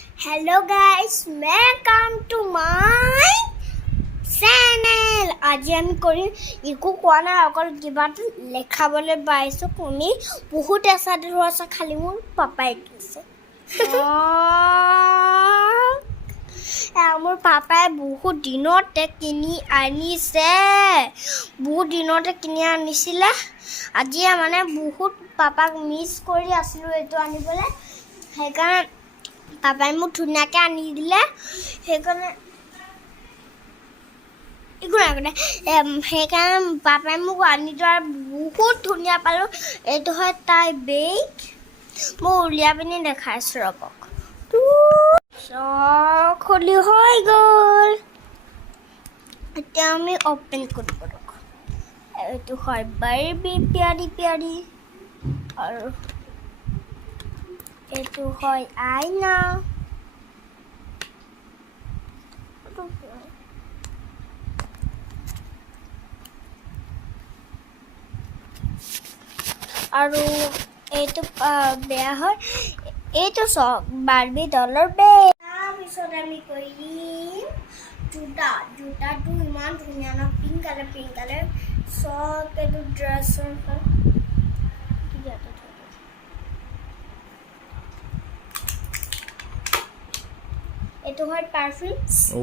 Hello guys welcome to my channel আজি আমি কৰি একো কোৱা নাই অকল কিবা লেখাবলৈ পাইছোঁ তুমি বহুত এচা ধৰছা খালি মোৰ পাপাই দিছে মোৰ পাপাই বহুত দিনতে কিনি আনিছিলে আজি মানে বহুত পাপাক মিছ কৰি আছিলোঁ এইটো আনিবলৈ সেইকাৰণে পাপাই মোক ধুনীয়াকৈ আনি দিলে সেইকাৰণে সেইকাৰণে পাপাই মোক আনি দিয়া বহুত ধুনীয়া পালোঁ এইটো হয় তাই বেগ মই উলিয়াই পিনি দেখাইছোঁ ৰ'বক খুলি হৈ গ'ল এতিয়া আমি অ'পেন কৰিব ৰ'ব এইটো হয় বাৰ্বি প্যাৰি আৰু এইটো হয় আইনা আৰু এইটো বেয়া হয় এইটো চক বাৰ্বি ডলৰ বেগ তাৰপিছত আমি কৰিম জোতাটো ইমান ধুনীয়া ন পিংক কালাৰ চক এইটো ড্ৰেছৰ হয় এইটো হয় পাৰফিউম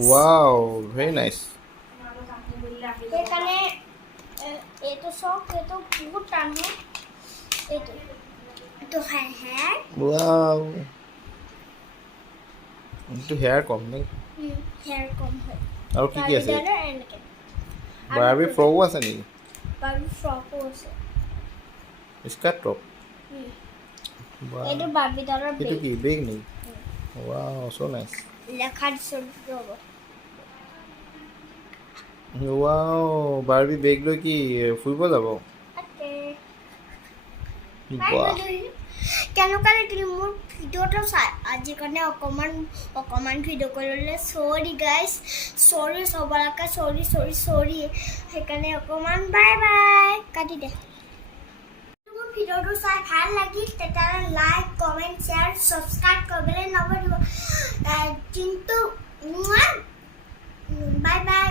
Wow, very nice. সেইকাৰণে এইটো চক এইটো বহুত টান হয় এইটো হয় হেয়াৰ Wow. Itu hair কম নেকি? হেয়াৰ কম হয় আৰু কি আছে? এনেকৈ বাৰ্বি ফ্ৰকো আছে নেকি? বাৰ্বি ফ্ৰকো আছে স্কাৰ্ট টপ? এইটো বাৰ্বি ডলৰ এইটো কি বেগ নেকি? Wow, so nice. লেখা দিছোঁ ৰ'ব Wow, বাৰ্বি বেগ লৈ কি ফুৰিব যাব? বাহ। কেনেকুৱা লাগিল মোৰ ভিডিঅ'টো চাই আজিৰ কাৰণে অকণমান ভিডিঅ' কৰিলে চৰি গাইজ চৰি চবলৈকে চৰি সেইকাৰণে অকণমান বাই কাটি দে মোৰ ভিডিঅ'টো চাই ভাল লাগিল তেতিয়াহ'লে লাইক কমেণ্ট শ্বেয়াৰ ছাবস্ক্ৰাইব কৰিবলৈ নকৰিব কিন্তু বাই